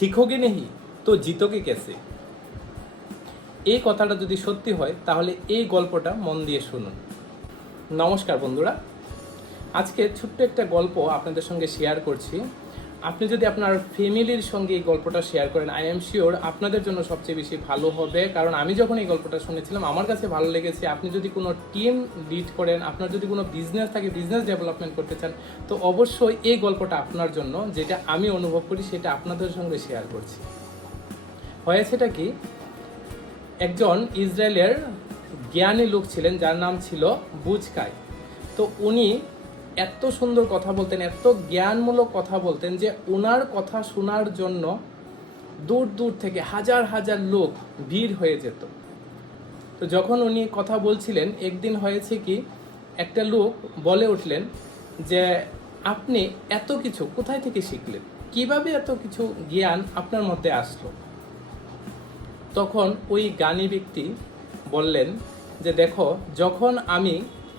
सीखोगे नहीं तो जीतोगे कैसे। এই কথাটা যদি সত্যি হয় তাহলে এই গল্পটা মন দিয়ে শুনুন। নমস্কার বন্ধুরা, আজকে ছোট্ট একটা গল্প আপনাদের সঙ্গে শেয়ার করছি। আপনি যদি আপনার ফ্যামিলির সঙ্গে এই গল্পটা শেয়ার করেন, আই এম শিওর আপনাদের জন্য সবচেয়ে বেশি ভালো হবে। কারণ আমি যখন এই গল্পটা শুনেছিলাম আমার কাছে ভালো লেগেছে। আপনি যদি কোনো টিম লিড করেন, আপনার যদি কোনো বিজনেস থাকে, বিজনেস ডেভেলপমেন্ট করতে চান, তো অবশ্যই এই গল্পটা আপনার জন্য। যেটা আমি অনুভব করি সেটা আপনাদের সঙ্গে শেয়ার করছি। হয়েছেটা কি, একজন ইসরায়েলের জ্ঞানী লোক ছিলেন যার নাম ছিল বুজকাই। তো উনি এত সুন্দর কথা বলতেন, এত জ্ঞানমূলক কথা বলতেন যে ওনার কথা শোনার জন্য দূর দূর থেকে হাজার হাজার লোক ভিড় হয়ে যেত। তো যখন উনি কথা বলছিলেন, একদিন হয়েছে কি, একটা লোক বলে উঠলেন যে আপনি এত কিছু কোথায় থেকে শিখলেন, কিভাবে এত কিছু জ্ঞান আপনার মধ্যে আসলো। তখন ওই জ্ঞানী ব্যক্তি বললেন যে দেখো, যখন আমি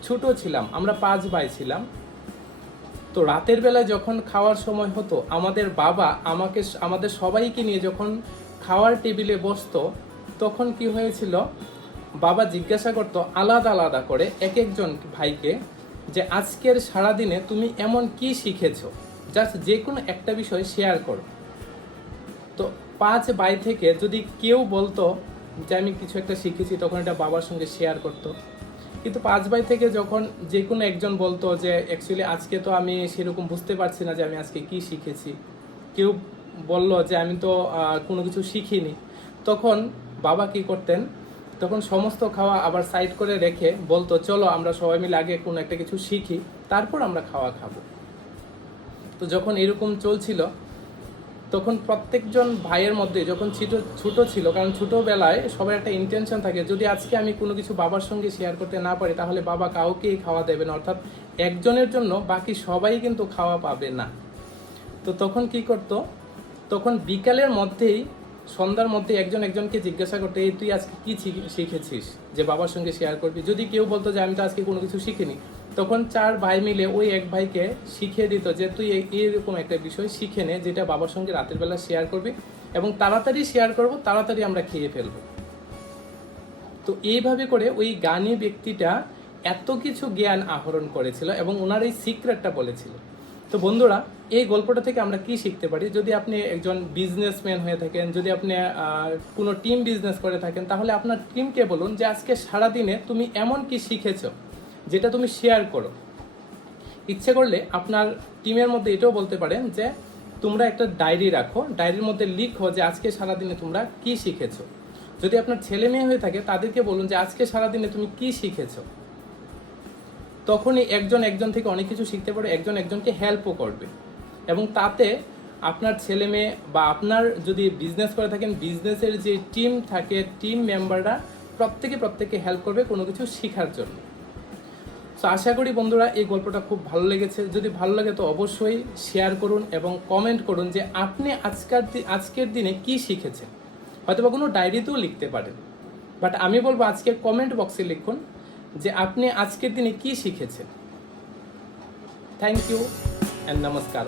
ছোট ছিলাম, আমরা 5 ভাই ছিলাম, তো রাতের বেলায় যখন খাওয়ার সময় হতো, আমাদের বাবা আমাদের সবাইকে নিয়ে যখন খাওয়ার টেবিলে বসতো, তখন কি হয়েছিল, বাবা জিজ্ঞাসা করতো আলাদা আলাদা করে এক একজন ভাইকে যে আজকের সারাদিনে তুমি এমন কি শিখেছো, জাস্ট যে কোনো একটা বিষয় শেয়ার করো। তো 5 ভাই থেকে যদি কেউ বলতো যে আমি কিছু একটা শিখেছি, তখন এটা বাবার সঙ্গে শেয়ার করতো। কিন্তু 5 ভাই থেকে যখন যে কোনো একজন বলতো যে অ্যাকচুয়ালি আজকে তো আমি সেরকম বুঝতে পারছি না যে আমি আজকে কি শিখেছি, কেউ বলল যে আমি তো কোনো কিছু শিখিনি, তখন বাবা কি করতেন, তখন সমস্ত খাওয়া আবার সাইড করে রেখে বলতো চলো আমরা সবাই মিলে আগে কোনো একটা কিছু শিখি, তারপর আমরা খাওয়া খাবো। তো যখন এরকম চলছিল, তখন প্রত্যেকজন ভাইয়ের মধ্যে যখন ছোট ছিল, কারণ ছোটোবেলায় সবার একটা ইন্টেনশন থাকে, যদি আজকে আমি কোনো কিছু বাবার সঙ্গে শেয়ার করতে না পারি তাহলে বাবা কাউকেই খাওয়া দেবে না, অর্থাৎ একজনের জন্য বাকি সবাই কিন্তু খাওয়া পাবে না। তো তখন কি করতো, তখন বিকালের মধ্যেই, সন্ধ্যার মধ্যে একজন একজনকে জিজ্ঞাসা করতে, এই তুই আজকে কি শিখেছিস যে বাবার সঙ্গে শেয়ার করবি। যদি কেউ বলতো যে আমি তো আজকে কোনো কিছু শিখিনি, তখন 4 ভাই মিলে ওই এক ভাইকে শিখিয়ে দিত যে তুই এইরকম একটা বিষয় শিখে নে, যেটা বাবার সঙ্গে রাতের বেলা শেয়ার করবি এবং তাড়াতাড়ি শেয়ার করব, তাড়াতাড়ি আমরা খেয়ে ফেলবো। তো এইভাবে করে ওই জ্ঞানী ব্যক্তিটা এত কিছু জ্ঞান আহরণ করেছিল এবং ওনার এই সিক্রেটটা বলেছিল। তো বন্ধুরা, এই গল্পটা থেকে আমরা কি শিখতে পারি, যদি আপনি একজন বিজনেসম্যান হয়ে থাকেন, যদি আপনি কোনো টিম বিজনেস করে থাকেন, তাহলে আপনার টিমকে বলুন যে আজকে সারাদিনে তুমি এমন কি শিখেছো যেটা তুমি শেয়ার করো। ইচ্ছে করলে আপনার টিমের মধ্যে এটাও বলতে পারেন যে তোমরা একটা ডায়েরি রাখো, ডায়েরির মধ্যে লিখো যে আজকে সারাদিনে তোমরা কি শিখেছো। যদি আপনার ছেলে মেয়ে হয়ে থাকে তাদেরকে বলুন যে আজকে সারাদিনে তুমি কি শিখেছো। তখনই একজন একজন থেকে অনেক কিছু শিখতে পারে, একজন একজনকে হেল্পও করবে এবং তাতে আপনার ছেলে মেয়ে বা আপনার যদি বিজনেস করে থাকেন, বিজনেসের যে টিম থাকে, টিম মেম্বাররা প্রত্যেকে হেল্প করবে কোনো কিছু শেখার জন্য। তো আশা করি বন্ধুরা এই গল্পটা খুব ভালো লেগেছে। যদি ভালো লাগে তো অবশ্যই শেয়ার করুন এবং কমেন্ট করুন যে আপনি আজকের দিনে কি শিখেছেন। হয়তো বা কোনো ডায়েরিতেও লিখতে পারেন, বাট আমি বলবো আজকে কমেন্ট বক্সে লিখুন যে আপনি আজকের দিনে কি শিখেছেন। থ্যাংক ইউ অ্যান্ড নমস্কার।